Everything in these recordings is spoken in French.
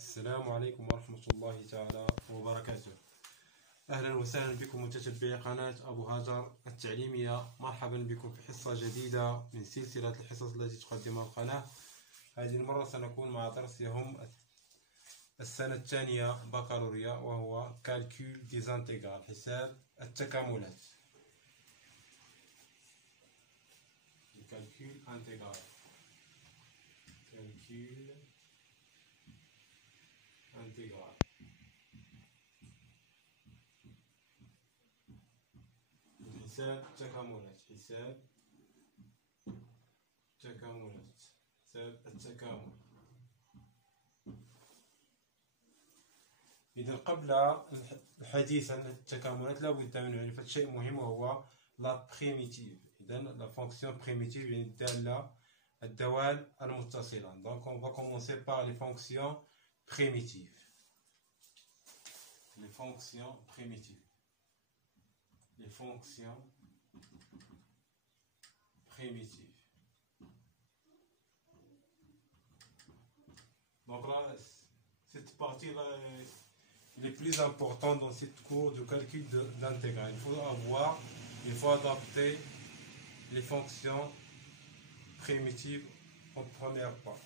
السلام عليكم ورحمة الله تعالى وبركاته. أهلا وسهلا بكم متتبعي قناة أبو هاجر التعليمية. مرحبا بكم في حصة جديدة من سلسلة الحصص التي تقدمها القناة. هذه المرة سنكون مع درس يهم السنة الثانية بكالوريا، وهو كالكول ديزانتيغرال، حساب التكاملات. كالكول انتيغرال، كالكول انتيغرال. حساب التكاملات، حساب التكاملات، حساب التكامل. إذا قبل الحديث عن التكاملات لابد من معرفة شيء مهم، وهو لا بريميتيف. إذا لا فونكسيون بريميتيف يعني الدالة الدوال المتصلة. Donc on va commencer par les fonctions primitives. Les fonctions primitives. Les fonctions primitives. Donc là, cette partie là est le plus important dans cette cours de calcul d'intégrale. Il faut adapter les fonctions primitives en première part.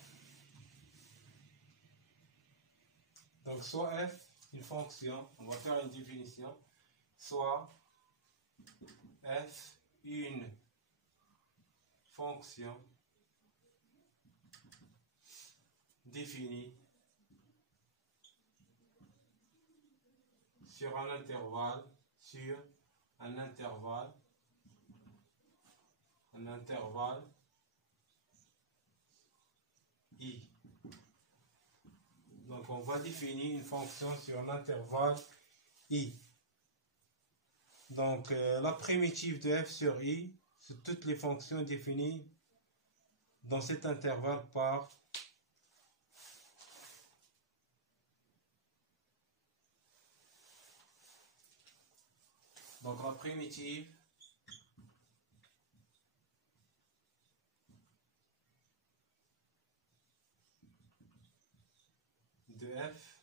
Donc soit f, une fonction, on va faire une définition, soit f, une fonction définie sur un intervalle, I. Donc on va définir une fonction sur un intervalle I. Donc la primitive de f sur I, c'est toutes les fonctions définies dans cet intervalle par donc la primitive de f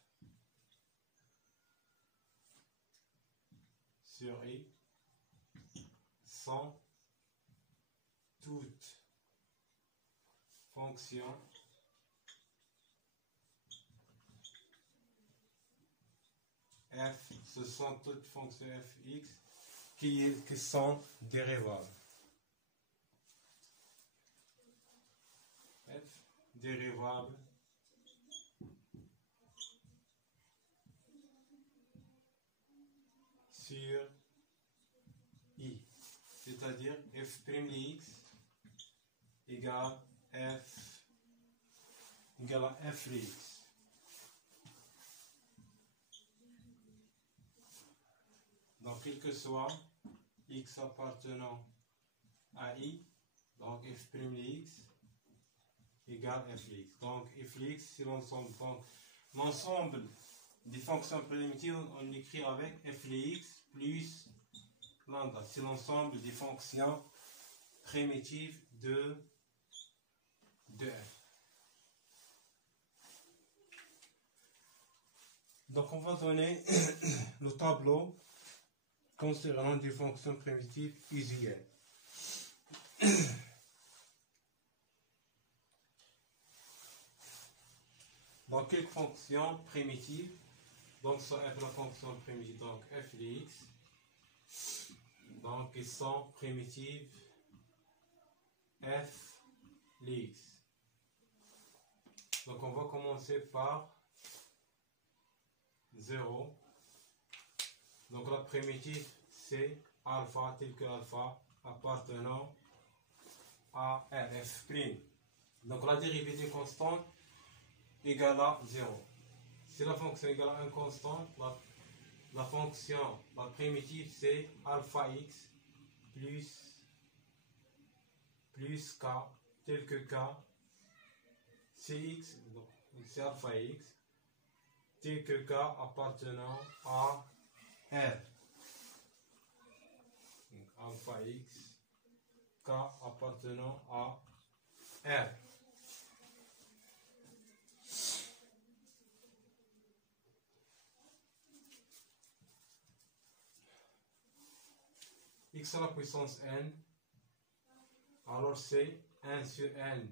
sur I sont toutes fonctions f, ce sont toutes fonctions fx qui sont dérivables. F dérivable sur I, c'est-à-dire f' de x égale à f de x. Donc quel que soit x appartenant à I, donc f' de x égale f de x. Donc f de x c'est l'ensemble. Donc l'ensemble des fonctions primitives on l'écrit avec f de x plus lambda. C'est l'ensemble des fonctions primitives de f. Donc on va donner le tableau concernant des fonctions primitives usuelles. Donc quelques fonctions primitives, donc ça va être la fonction primitive, donc f de x, donc ils sont primitives f de x. Donc on va commencer par 0. Donc la primitive c'est alpha tel que alpha appartenant à f'. Donc la dérivée des constantes égale à 0. Si la fonction égale à une constante, la fonction, la primitive c'est alpha x plus k tel que k, cx, donc c'est alpha x, tel que k appartenant à R. Donc alpha x, k appartenant à R. x à la puissance n, alors c'est 1 sur n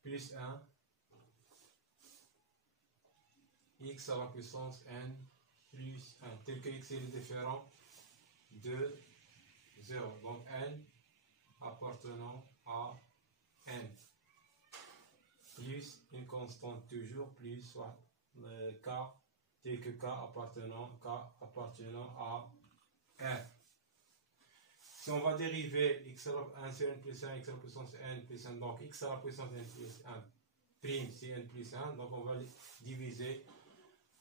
plus 1, x à la puissance n plus 1, tel que x est différent de 0. Donc n appartenant à n, plus une constante toujours, plus soit le k, tel que k appartenant à r. Si on va dériver x à la 1 sur n plus 1, x à la puissance n plus 1, donc x à la puissance n plus 1, prime c'est n plus 1, donc on va diviser,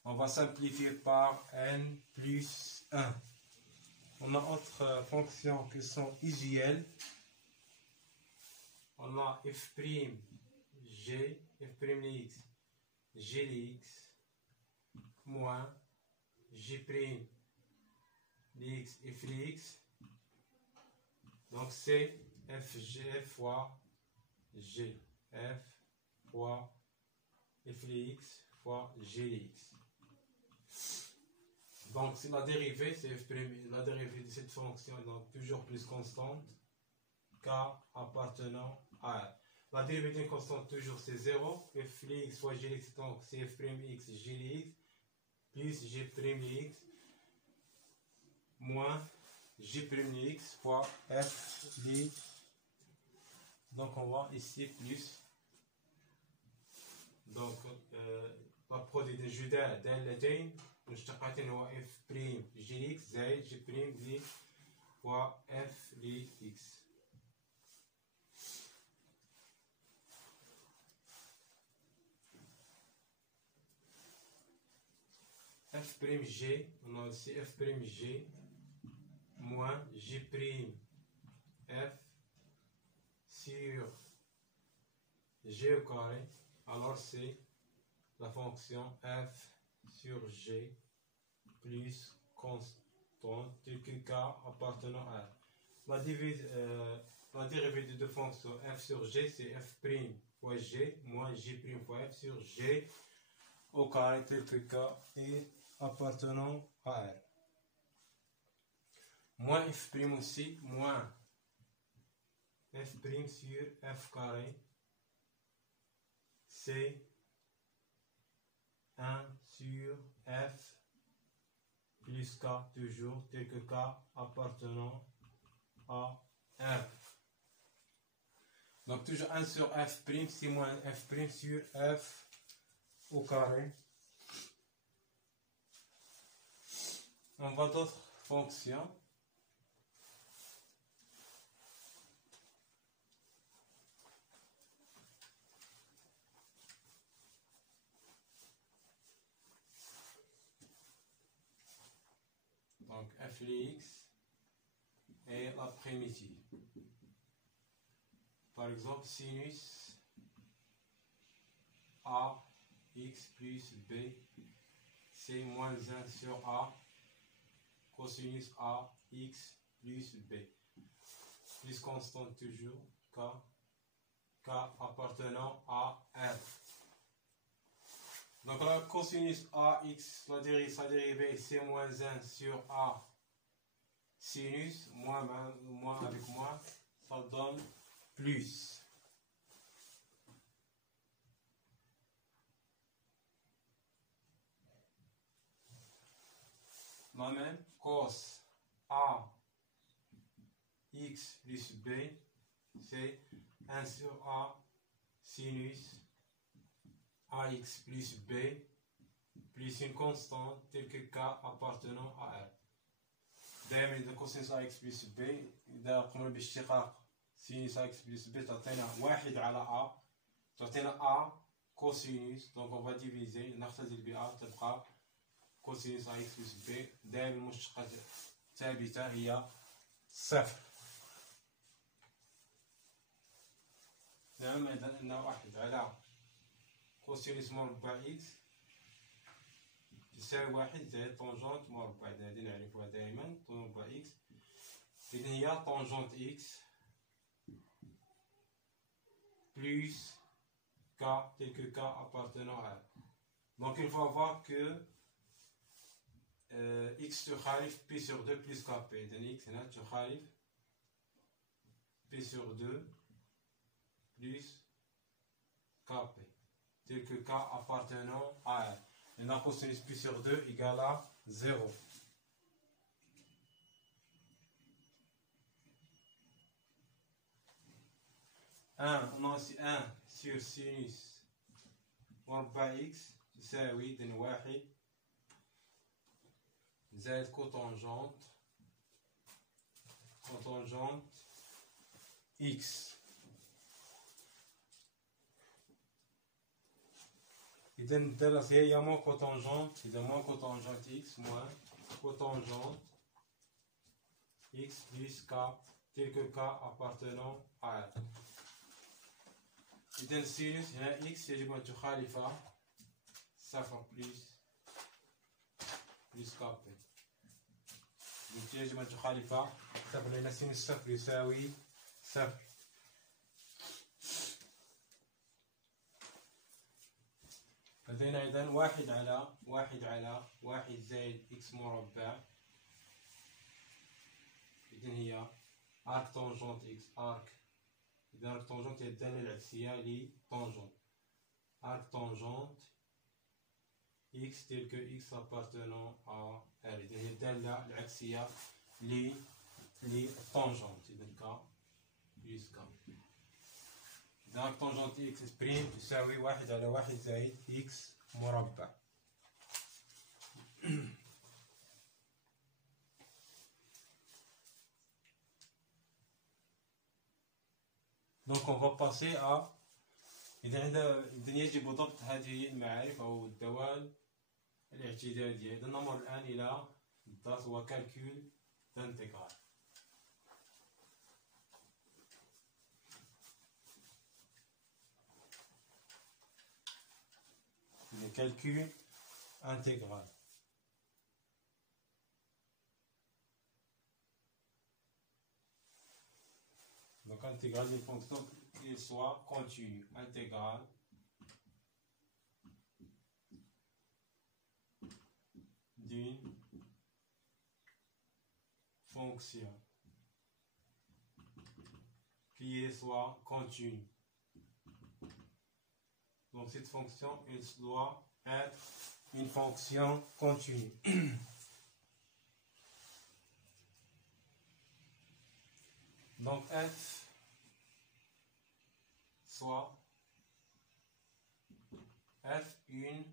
on va simplifier par n plus 1. On a autres fonctions qui sont usuelles. On a f' g, f' de x, g de x, moins g' de x, f de x. Donc c'est fg fois g, f fois f de x fois g de x. Donc c'est la dérivée, c'est la dérivée de cette fonction est donc toujours plus constante, k appartenant à r. La dérivée d'une constante toujours c'est 0, f de x fois g de x, donc c'est f' x g de x, plus g' de x, moins g' de x fois f de x. Donc on voit ici plus. Donc la produit de جداء دالتين مشتقتين هو f' g x زائد g' de fois f de x. f'g, on a aussi f'g moins g' f sur g au carré, alors c'est la fonction f sur g plus constante tel que k appartenant à r. La dérivée de deux fonctions f sur g c'est f' fois g moins g' fois f sur g au carré tel que k est appartenant à r. Moins f' aussi, moins f' sur f carré, c'est 1 sur f plus k toujours, tel que k appartenant à r. Donc toujours 1 sur f', c'est moins f' sur f au carré. On va d'autres fonctions. Donc f de x et la primitive. Par exemple, sinus a x plus b, c'est moins 1 sur a, cosinus a x plus b, plus constante toujours, k appartenant à r. Donc la cosinus ax, sa dérivée c'est moins 1 sur a sinus, moins avec moins, ça donne plus. Même cos a x plus b, c'est 1 sur a sinus ax plus b plus une constante telle que k appartenant à r. دائما إذا كوسينوس ax plus b إذا قمنا باشتقاق سينوس ax plus b تعطينا 1 على a، تعطينا a كوسينوس، donc on va diviser نختزل ب a تبقى كوسينوس ax plus b، دائما المشتقة الثابتة هي صفر. نعم إذا أن 1 على كوسينوس مربع x يساوي 1 زائد طونجونت مربع، هذه نعرفها دائما مربع x، إذن هي طونجونت x plus k tel que k appartenant à r. Donc il faut voir que x تخالف p sur 2 plus kp. إذن x هنا تخالف p sur 2 plus kp, tel que k appartenant à R. Et la cosinus p sur 2 égale à 0. On a aussi 1 sur sinus مربع x تساوي إذن 1 زائد cotangente x. إذا الدالة هي moins cotangente، إذا moins cotangente x moins cotangente x plus k tel que k appartenant à R. إذا sinus هنا x يجب أن تخالف 0 plus kp. يجب أن تخالف 0 لأن sinus 0 يساوي 0. لدينا إذن 1 على 1 زائد x مربع. إذن هي arc tangente x arc. إذن arc tangente هي الدالة العكسية لتانجنت. arc tangente x tel que x appartenant à R. إذن هي الدالة العكسية للتانجنت. إذن k plus k. إذن arc tangente x بريم تساوي 1 على 1 زائد x مربع. Donc on va passer à إذا يجب ضبط هذه المعارف أو الدوال الاعتدادية. إذا نمر الآن إلى الدرس هو calcul d'intégral. Le calcul intégral. Donc intégrale des fonctions qu'il soit continue. Intégrale d'une fonction qui soit continue. Donc cette fonction, elle doit être une fonction continue. Donc f soit f une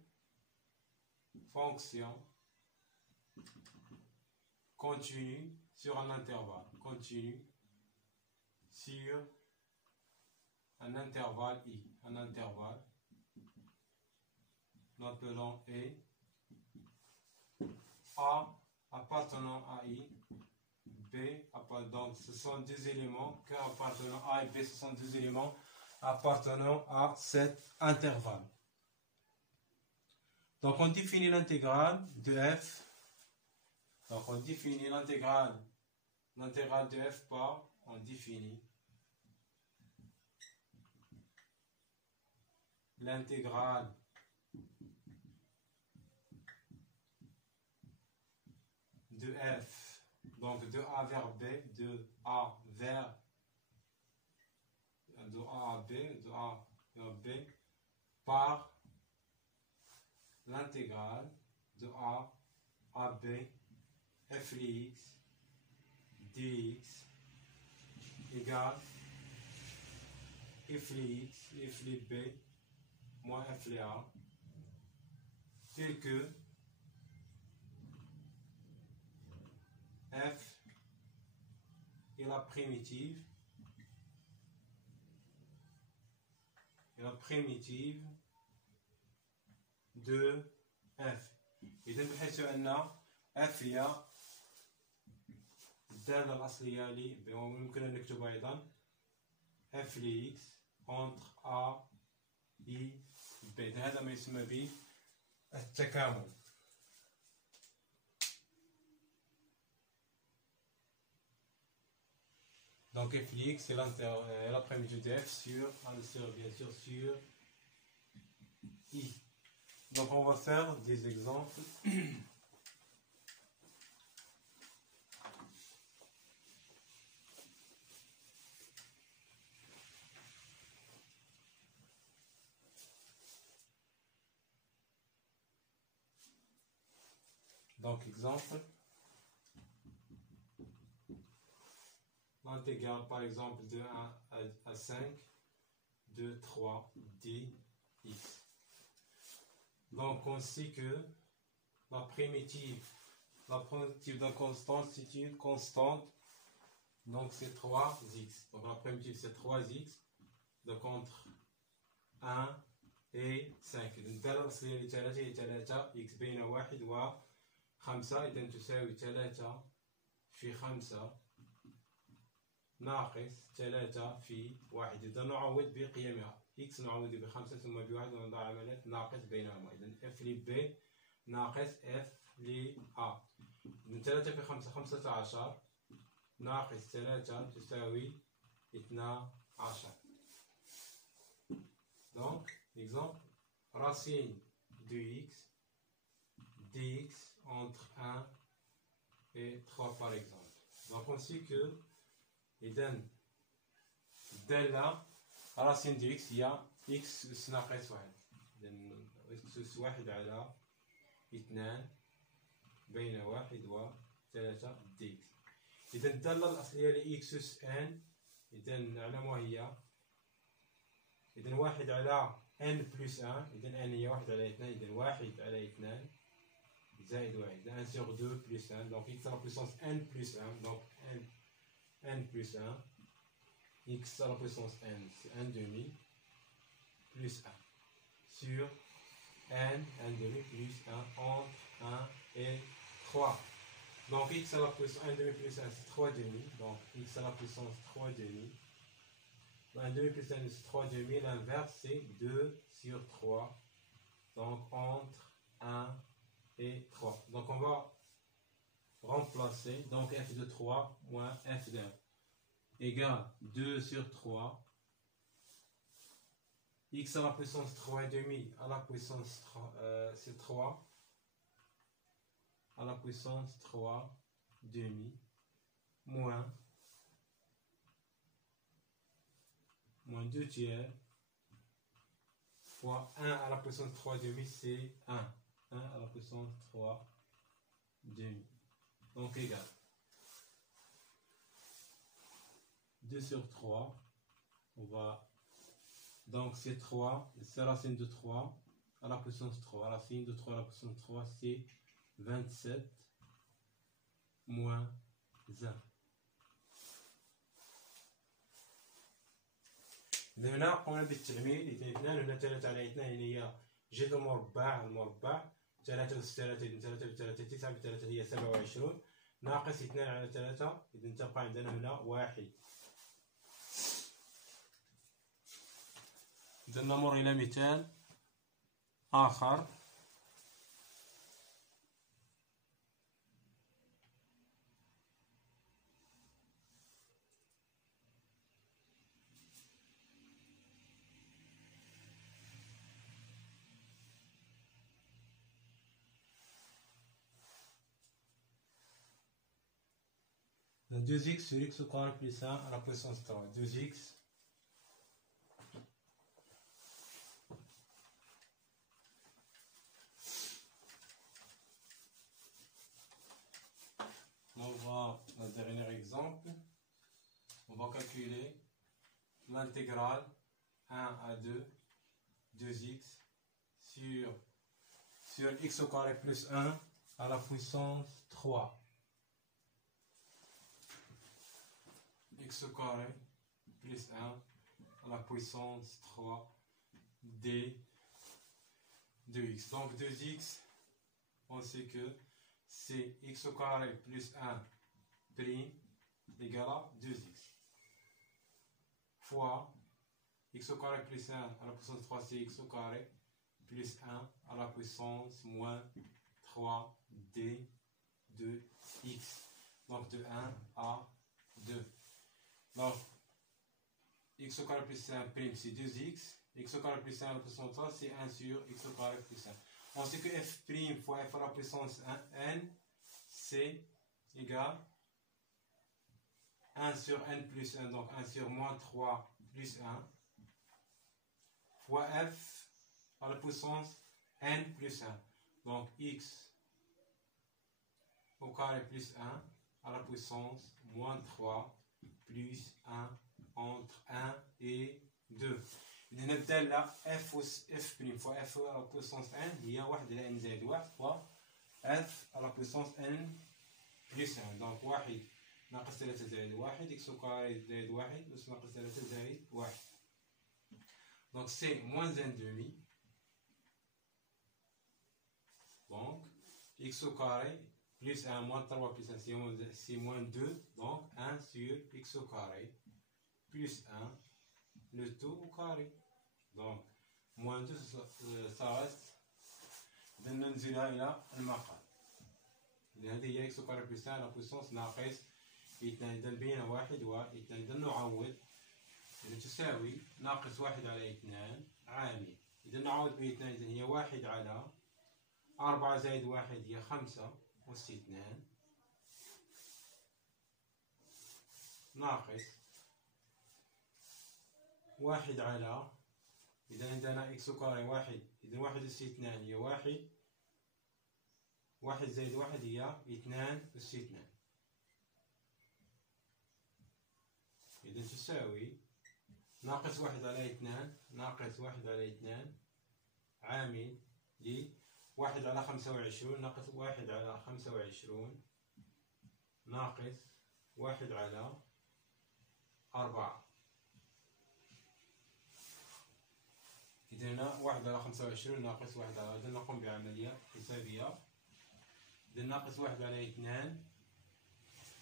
fonction continue sur un intervalle. Continue sur un intervalle i. Un intervalle. Nous appelons E. A appartenant à I. B, donc ce sont deux éléments que appartenant A et B, ce sont deux éléments appartenant à cet intervalle. Donc on définit l'intégrale de f. Donc on définit l'intégrale de f par, on définit l'intégrale de f, donc de A vers B, de A vers de A à B, de A vers B, par l'intégrale de A à B, f de x dx égale f de x, f de B moins f de A, tel que f est la primitive de f. إذا بحيث أن f هي الدالة الأصلية لي، ويمكن أن نكتب أيضا f de x entre a et b. هذا ما يسمى بالتكامل. Donc f de x c'est la primitive de f sur bien sûr sur i. Donc on va faire des exemples. Donc, exemple, l'intégrale, par exemple, de 1 à 5 de 3 dx. Donc, on sait que la primitive d'un constant, c'est une constante. Donc, c'est 3x. Donc, la primitive, c'est 3x. Donc, entre 1 et 5. الدالة الأصلية لثلاثة هي 3 x بين 1 و 5. إذا تساوي 3 في 5 ناقص 3 في 1. إذا نعوض بقيمها x نعوض ب5 ثم ب1 ونضع عملية ناقص بينهما. إذا f ل b ناقص f ل a. إذا 3 في 5 15 ناقص 3 تساوي 12. Donc, exemple, racine de x dx entre 1 et 3 par exemple. Donc, on sait que دالة racine de x هي x ناقص 1. إذا x 1 على 2 بين 1 و 3 dx. إذا الدالة الأصلية ل x n إذا نعلمها هي إذا 1 على n بلس 1. إذا n هي 1 على 2. إذا 1 على 2 زائد 1. إذا 1 sur 2 plus 1. Donc x à la puissance n plus 1. Donc n plus 1. X à la puissance n, c'est 1 demi plus 1. Sur n demi plus 1 entre 1 et 3. Donc x à la puissance 1 demi plus 1, c'est 3 demi. Donc x à la puissance 3 demi. 1 demi plus 1, c'est 3 demi. L'inverse, c'est 2 sur 3. Donc entre 1 et 3. Donc on va remplacer. Donc f de 3 moins f de 1 égale 2 sur 3. X à la puissance 3 demi à la puissance 3, c'est 3. À la puissance 3 demi moins 2 tiers fois 1 à la puissance 3 demi, c'est 1. 1 à la puissance 3 demi. Donc égal 2 sur 3. On va donc c'est 3, c'est racine de 3 à la puissance 3. Racine de 3 à la puissance 3, c'est 27 moins 1. هنا قمنا بالتعميل. إذا 2 هنا 3 على 2 هي جذر المربع 3 أس 3. إذا 3 ب 3 9 ب 3 هي 27 ناقص 2 على 3. إذا تبقى عندنا هنا 1. إذا نمر إلى مثال آخر. Donc 2x sur x au carré plus 1 à la puissance 3. 2x on va le dernier exemple. On va calculer l'intégrale 1 à 2 2x sur x au carré plus 1 à la puissance 3. X au carré plus 1 à la puissance 3 d 2x. Donc 2x, on sait que c'est x au carré plus 1 prime égale à 2x fois x au carré plus 1 à la puissance 3, c'est x au carré plus 1 à la puissance moins 3 d 2x. Donc de 1 à 2. Donc, x au carré plus 1 prime, c'est 2x. X au carré plus 1 à la puissance 3, c'est 1 sur x au carré plus 1. On sait que f' fois f à la puissance 1, n, c'est égal 1 sur n plus 1, donc 1 sur moins 3 plus 1, fois f à la puissance n plus 1. Donc x au carré plus 1 à la puissance moins 3 plus 1 entre 1 et 2. إذا نبدأ لا f prime fois f à la puissance n هي 1 على n زائد 1 fois f à la puissance n plus 1. donc 1 ناقص 3 زائد 1 x au carré زائد 1 أس ناقص 3 زائد 1. donc c'est moins 1 demi. donc x au carré plus 1 moins 3 plus 1 c'est moins 2. donc 1 sur x au carré plus 1 le tout au carré. donc moins 2 ça reste ننزلها إلى المقام. هذه هي x au carré plus 1 على puissance ناقص 2. إذا بين 1 و 2 إذا نعوض إذا تساوي ناقص 1 على 2 عامل. إذا نعوض ب 2 إذا هي 1 على 4 زائد 1 هي 5 أس 2 ناقص 1 على إذا عندنا إكس كاري 1 إذا 1 أس 2 هي 1 زائد 1 هي 2 أس 2. إذا تساوي ناقص 1 على 2 ناقص 1 على 2 عامل ل 1 على 25 ناقص 1 على 25 ناقص 1 على 4. إذا هنا 1 على 25 ناقص 1 على إذا نقوم بعملية حسابية. إذا ناقص 1 على 2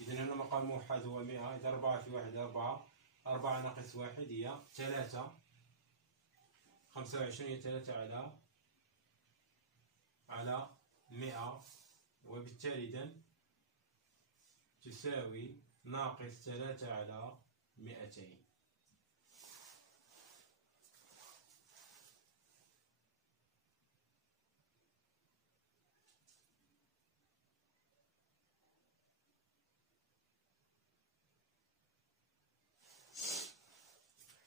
إذا هنا مقام موحد هو 100. إذا 4 في 1 4 4 ناقص 1 هي 3. 25 هي 3 على 100 وبالتالي إذا تساوي ناقص 3 على 200.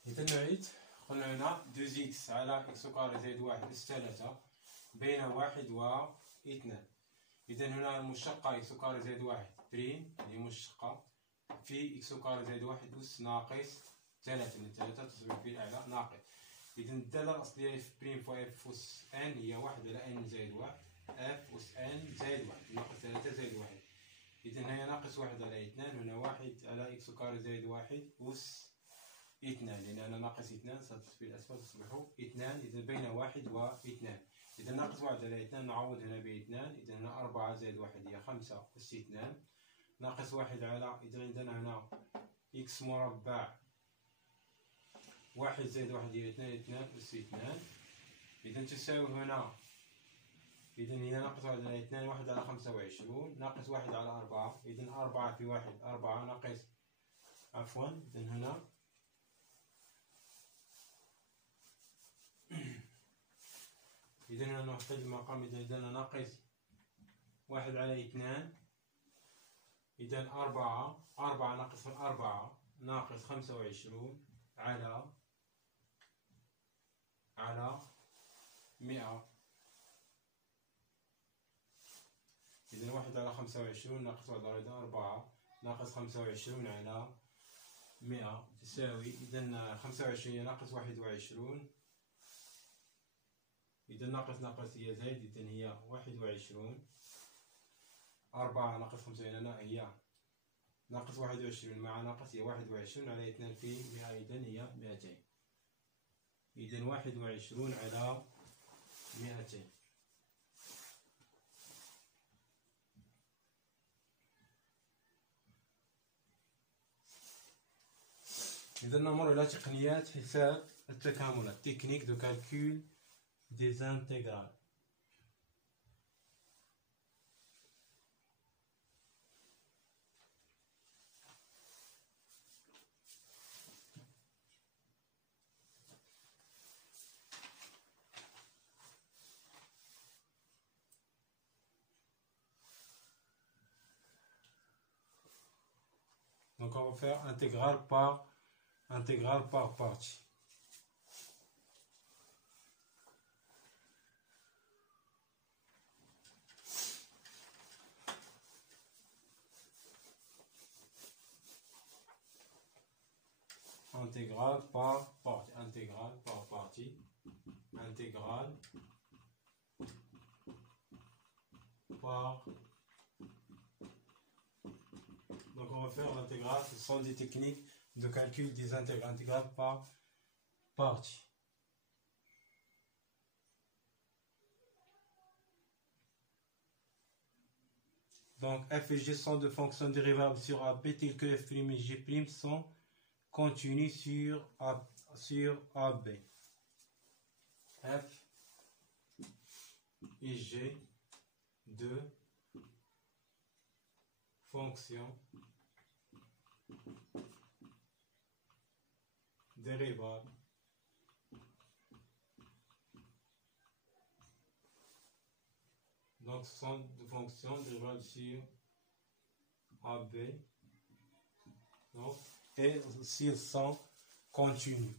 إذا نعيد قلنا هنا 2x على x كاري زائد 1 أس 3 بين 1 و 2. إذا هنا مشتقة x كاري زائد 1 بريم اللي مشتقة في x كاري زائد 1 أس ناقص 3 لأن 3 تصبح في الأعلى ناقص. إذا الدالة الأصلية f بريم فوا f أس n هي 1 على n زائد 1 f أس n زائد 1 ناقص 3 زائد 1. إذا هي ناقص 1 على 2 هنا 1 على x كاري زائد 1 أس 2 لأن أنا ناقص 2 ستصبح الأسفل تصبح 2. إذا بين 1 و 2 إذا ناقص 1 على 2 نعوض هنا ب 2. إذا هنا 4 زائد 1 هي 5 أس 2 ناقص 1 على إذا عندنا هنا x مربع 1 زائد 1 هي 2 أس 2. إذا تساوي هنا إذا هي ناقص 1 على 2 1 على 25 ناقص 1 على 4. إذا 4 في 1 4 ناقص عفوا إذا هنا إذا هنا نحتاج المقام. إذا عندنا ناقص 1 على 2 إذا 4 ناقص 4 ناقص 25 على 100. إذا 1 على 25 ناقص 1 على 4 ناقص 25 على 100 تساوي إذا 25 ناقص 21. إذا ناقص هي زائد إذا هي 21. 4 ناقص 5 هي ناقص 21 مع ناقص هي 21 على 2 في 100 إذا هي 200. إذا 21 على 200. إذا نمر إلى تقنيات حساب التكاملات تكنيك دو كالكول des intégrales. Donc on va faire intégrale par partie. intégrale par partie, intégrale par partie, intégrale par. Donc on va faire l'intégrale, ce sont des techniques de calcul des intégrales par partie. Donc f et g sont de fonctions dérivables sur AB telles que f' et g' sont continues sur AB. F et g de fonctions dérivables donc ce sont des fonctions dérivables sur AB donc, et s'ils sont continus.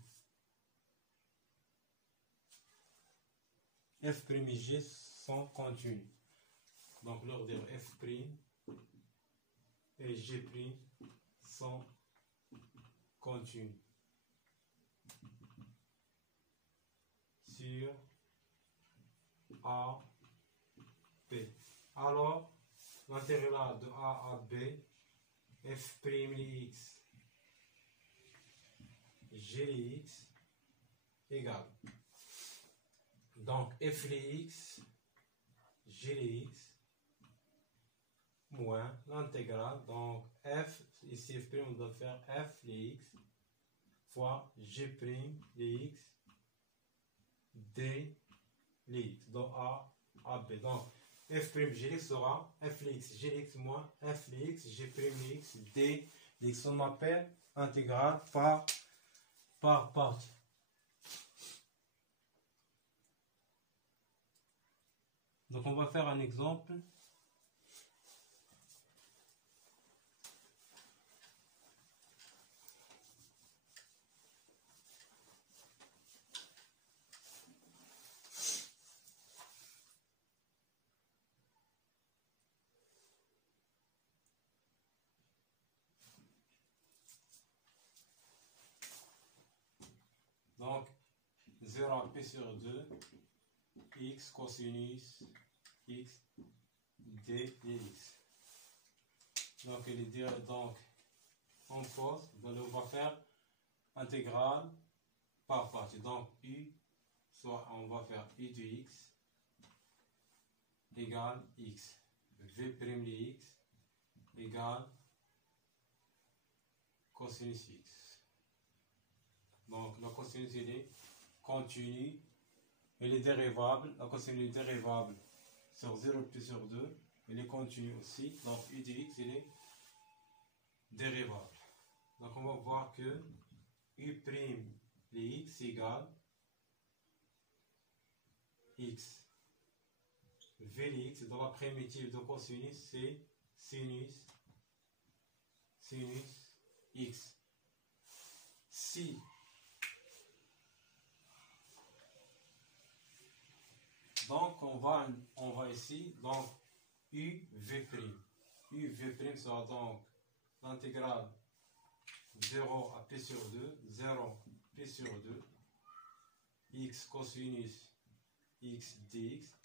F' et G sont continus. Donc leur dire F' et G' sont continus sur A, B. Alors, l'intégrale de A à B, F' les X, G les X égale. Donc, F les X, G les X, moins l'intégrale. Donc, F, ici F', on doit faire F les X fois G' les X, D les X. Donc, A à B. Donc, F' G sera F les X, G les X moins F les X, G' les X, D les X. On appelle intégrale par partie. Donc on va faire un exemple. Donc 0 à P sur 2, X cosinus X, D et X. Donc, on pose, donc on va faire intégrale par partie. Donc, U, soit on va faire U de X égale X. V' de X égale cosinus X. Donc, la cosinus elle est continue, elle est dérivable, la cosinus est dérivable sur 0 plus sur 2, elle est continue aussi, donc U de X, elle est dérivable. Donc on va voir que U' les X égale X. V les X, dans la primitive de cosinus, c'est sinus X. Si donc on va ici, donc UV'. UV' sera donc l'intégrale 0 à P sur 2, 0 P sur 2, X cosinus X dx.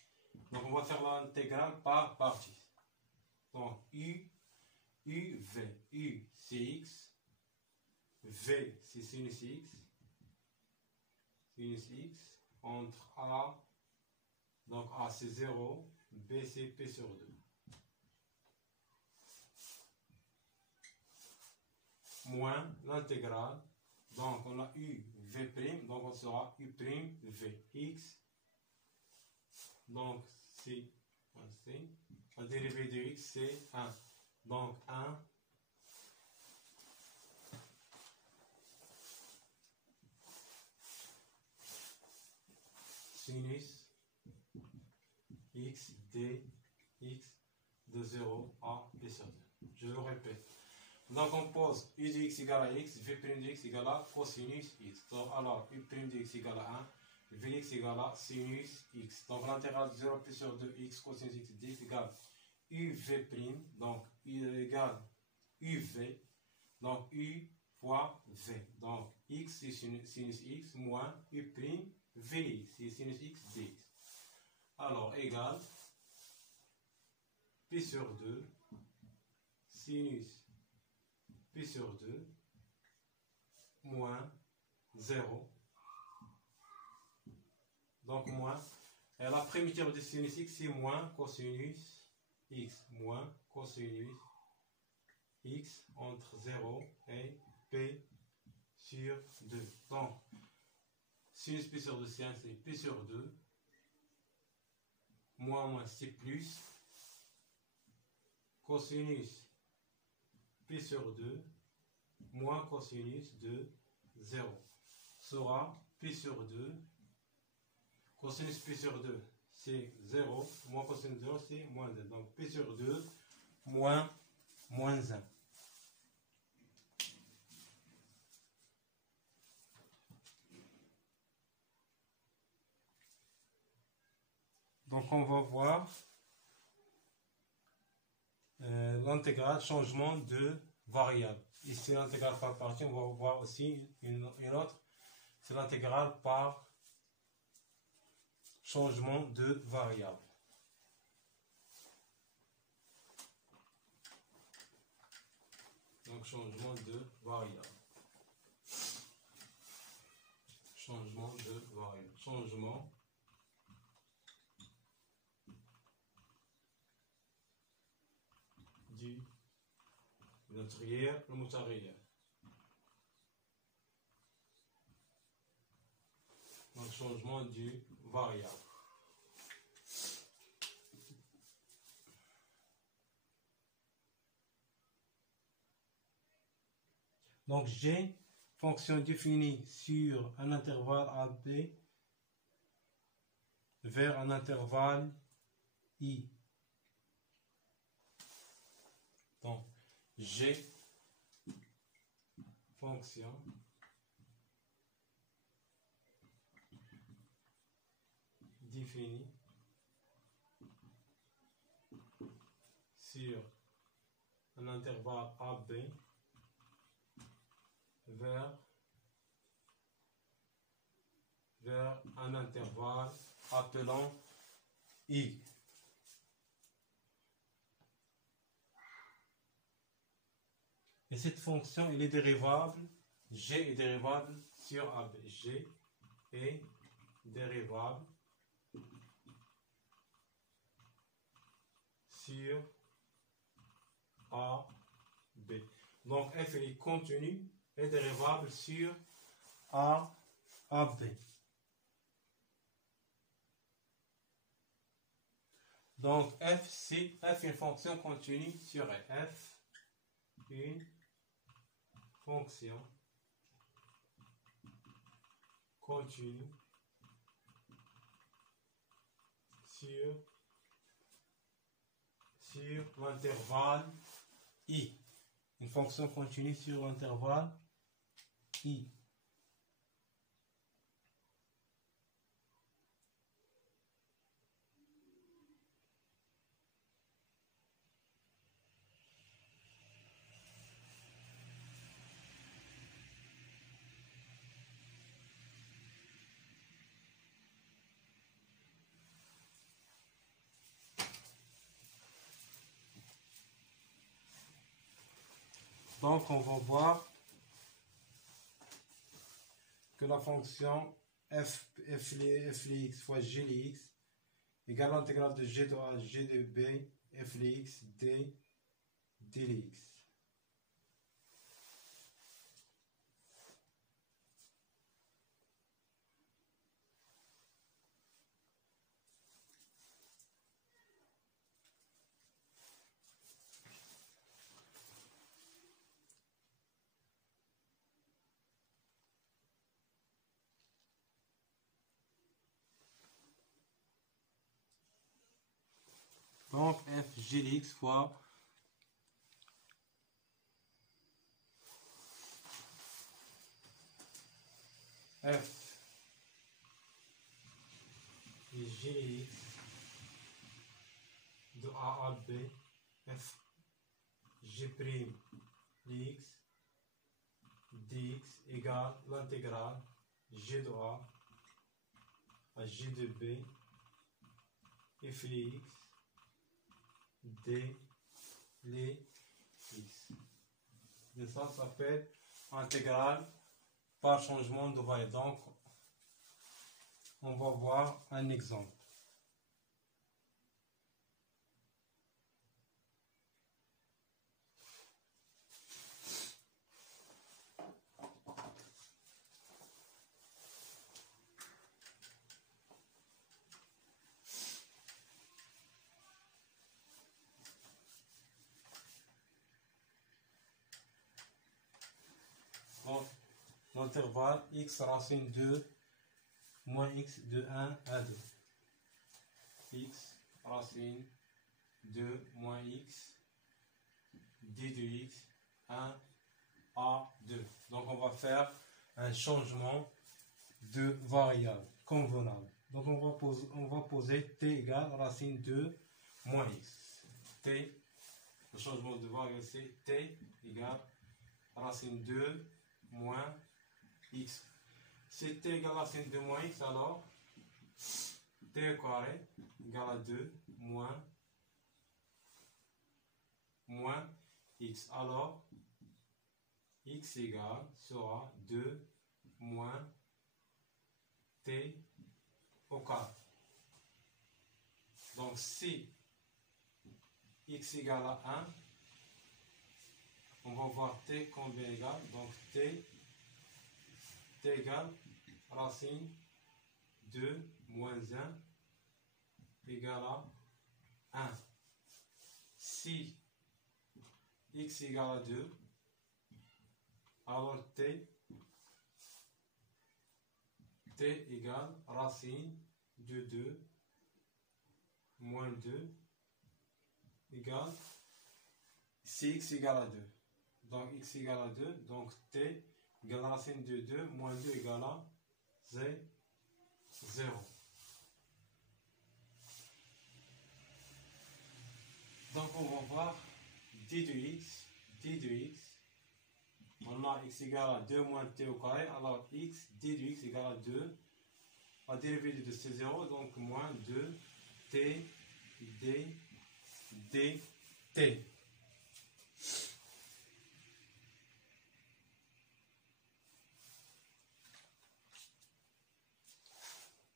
Donc on va faire l'intégrale par partie. Donc U c'est X, V c'est sinus X, entre A, donc A c'est 0, B c'est P sur 2. Moins l'intégrale, donc on a U V', donc on sera U' V X, donc c'est la dérivée de X c'est 1, donc 1 sinus X dx de 0 à P sur 2. Je le répète. Donc on pose U de X égale à X, V' de X égale à cosinus X. Donc alors U' de X égale à 1, V de X égale à sinus X. Donc l'intégrale de 0 plus sur 2 X cosinus X dx égale UV', donc U égale UV, donc U fois V. Donc, x c'est sinus x moins u prime Vx, c'est sinus x dx. Alors, égal P sur 2 sinus P sur 2 moins 0. Donc, moins. Et la primitive de sinus x, c'est moins cosinus x. Moins cosinus x entre 0 et P sur 2. Donc, sinus P sur 2, c'est P sur 2. Moins, c'est plus. Cosinus P sur 2 moins cosinus de 0 sera P sur 2. Cosinus P sur 2, c'est 0. Moins cosinus de 0, c'est moins 1. Donc P sur 2 moins 1. Donc on va voir l'intégrale changement de variable. Ici l'intégrale par partie, on va voir aussi une autre, c'est l'intégrale par changement de variable. Donc changement de variable. Changement de variable. Changement du l'intérieur, le mutaghayyir. Donc changement du variable. Donc G, fonction définie sur un intervalle AB vers un intervalle I. Donc G, fonction définie sur un intervalle AB vers un intervalle appelant I. Et cette fonction, elle est dérivable, G est dérivable sur AB. G est dérivable sur AB. Donc f est continu et dérivable sur AB. Donc f est une fonction continue sur f, une fonction continue sur l'intervalle I. Une fonction continue sur l'intervalle I. Donc, on va voir que la fonction f de x fois g de x égale l'intégrale de g de a, g de b, f de x, d de x. Donc f g de x fois f et g de x de a à b, f g prime de x dx égale l'intégrale g de a à g de b f de x d les x. Et ça s'appelle intégrale par changement de variable. Donc, on va voir un exemple. Donc, l'intervalle x racine 2 moins x de 1 à 2. X racine 2 moins x d de x 1 à 2. Donc on va faire un changement de variable convenable. Donc on va poser t égale racine 2 moins x. T, le changement de variable c'est t égale racine 2 moins x. Si t égale racine 2 moins x, alors t au carré égale à 2 moins x. Alors x égale sera 2 moins t au carré. Donc si x égale à 1, on va voir t combien égale. Donc t égale racine 2 moins 1 égale à 1. Si x égale à 2, alors t égale racine de 2 moins 2 égale, si x égale à 2. Donc x égale à 2, donc t égale racine de 2 moins 2 égale à 0. Donc on va voir d de x, on a x égale à 2 moins t au carré, alors x, d de x égale à 2, la dérivée de c'est 0, donc moins 2 t d dt.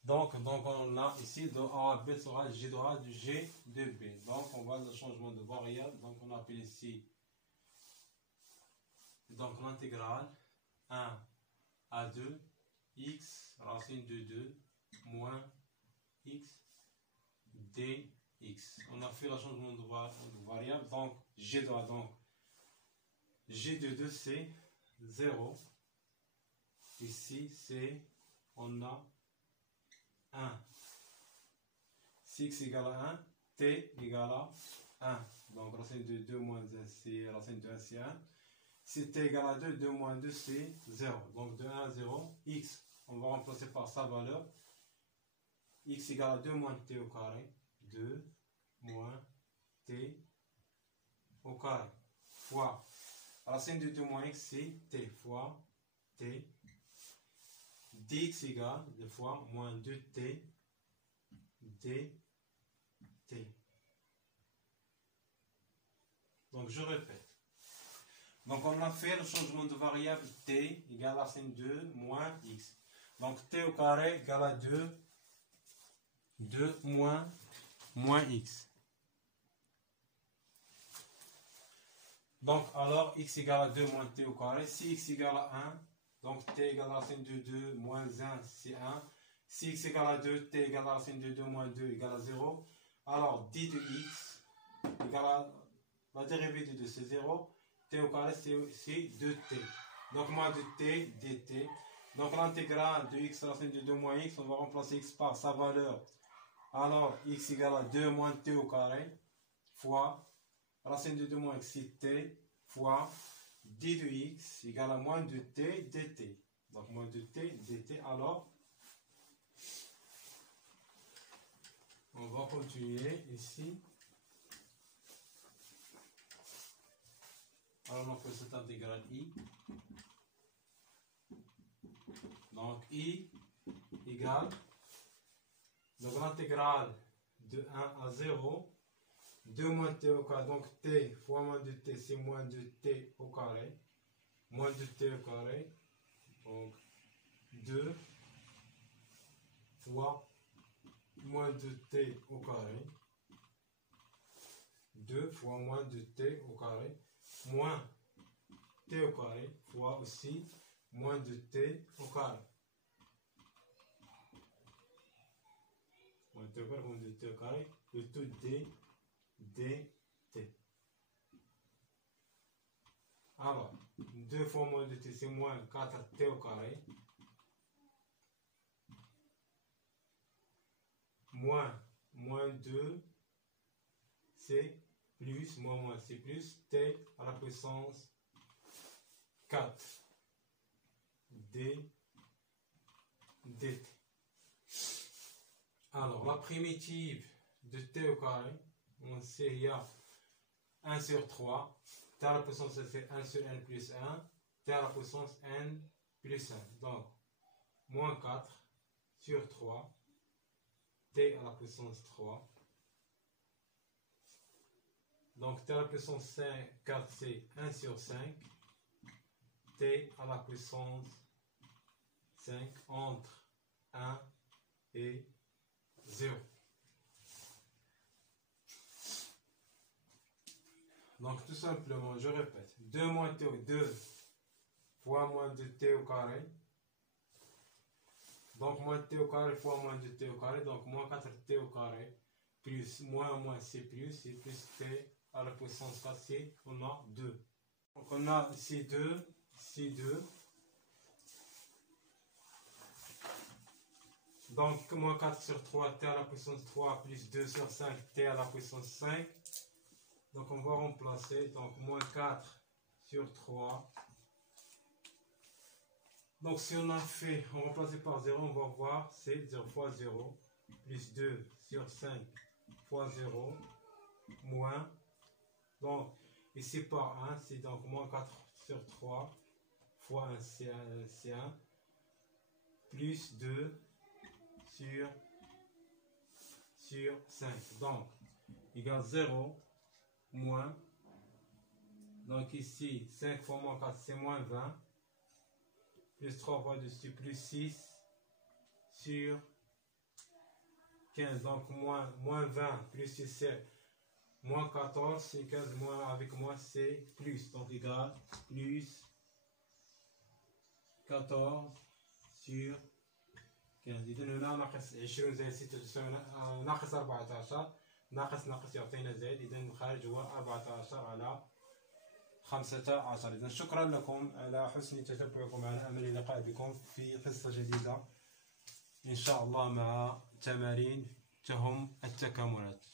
Donc on a ici de A à B sera G de A de G de B. Donc on voit le changement de variable. Donc on appelle ici donc l'intégrale 1 à 2 x racine de 2 moins x dx. On a fait le changement de variable. Donc G de A, donc G de 2 c'est 0. Ici c'est on a 1. Si x égale à 1, t égale à 1. Donc racine de 2 moins 1, c'est racine de 1, c'est 1. Si t égale à 2, 2 moins 2, c'est 0. Donc de 1 à 0, x, on va remplacer par sa valeur. X égale à 2 moins t au carré. 2 moins t au carré. Fois racine de 2 moins x, c'est t fois t. Dx égale 2 fois moins 2t dt. Donc je répète. Donc on a fait le changement de variable t égale à racine 2 moins x. Donc t au carré égale à 2 moins x. Donc alors x égale à 2 moins t au carré. Si x égale à 1, donc t égale à racine de 2 moins 1, c'est 1. Si x égale à 2, t égale à racine de 2 moins 2 égale à 0. Alors d de x égale à la dérivée de 2, c'est 0. T au carré, c'est 2t. Donc moins de t dt. Donc l'intégrale de x racine de 2 moins x, on va remplacer x par sa valeur. Alors x égale à 2 moins t au carré fois racine de 2 moins x, c'est t fois d de x égale à moins de t dt. Donc moins de t dt. Alors on va continuer ici. Alors on fait cette intégrale i. Donc I égale, donc l'intégrale de 1 à 0, 2 moins t au carré, donc t fois moins de t, c'est moins de t au carré, moins de t au carré, donc 2 fois moins de t au carré, 2 fois moins de t au carré, moins t au carré, fois aussi moins de t au carré. Moins t au carré, moins de t au carré, le tout dt. Alors, 2 fois moins de t, c'est moins 4t au carré. Moins 2, c'est plus, moins, c'est plus t à la puissance 4 dt. Alors, la primitive de t au carré, on sait il y a 1 sur 3, t à la puissance c'est 1 sur n plus 1, t à la puissance n plus 1. Donc, moins 4 sur 3, t à la puissance 3. Donc, t à la puissance 4, c'est 1 sur 5, t à la puissance 5 entre 1 et 0. Donc tout simplement, je répète, 2 moins t, 2 fois moins de t au carré. Donc moins t au carré fois moins de t au carré, donc moins 4t au carré, plus moins c'est plus t à la puissance 4, c'est on a 2. Donc on a ici 2, ici 2. Donc moins 4 sur 3, t à la puissance 3, plus 2 sur 5, t à la puissance 5. Donc on va remplacer, donc moins 4 sur 3. Donc si on a fait, on remplace par 0, on va voir, c'est 0 fois 0, plus 2 sur 5 fois 0, moins, donc ici par 1, c'est donc moins 4 sur 3, fois 1, c'est 1, plus 2 sur 5, donc égale 0, moins, donc ici 5 fois moins 4 c'est moins 20, plus 3 fois dessus plus 6 sur 15, donc moins 20 plus 6 c'est moins 14, c'est 15, moins avec moins c'est plus, donc égal plus 14 sur 15. إذا هنا ناقص 20 زائد 6 تساوي ناقص 14، ناقص يعطينا زائد، إذا الخارج هو 14 على 15. إذا شكرا لكم على حسن تتبعكم، على أمل اللقاء بكم في قصة جديدة إن شاء الله مع تمارين تهم التكاملات.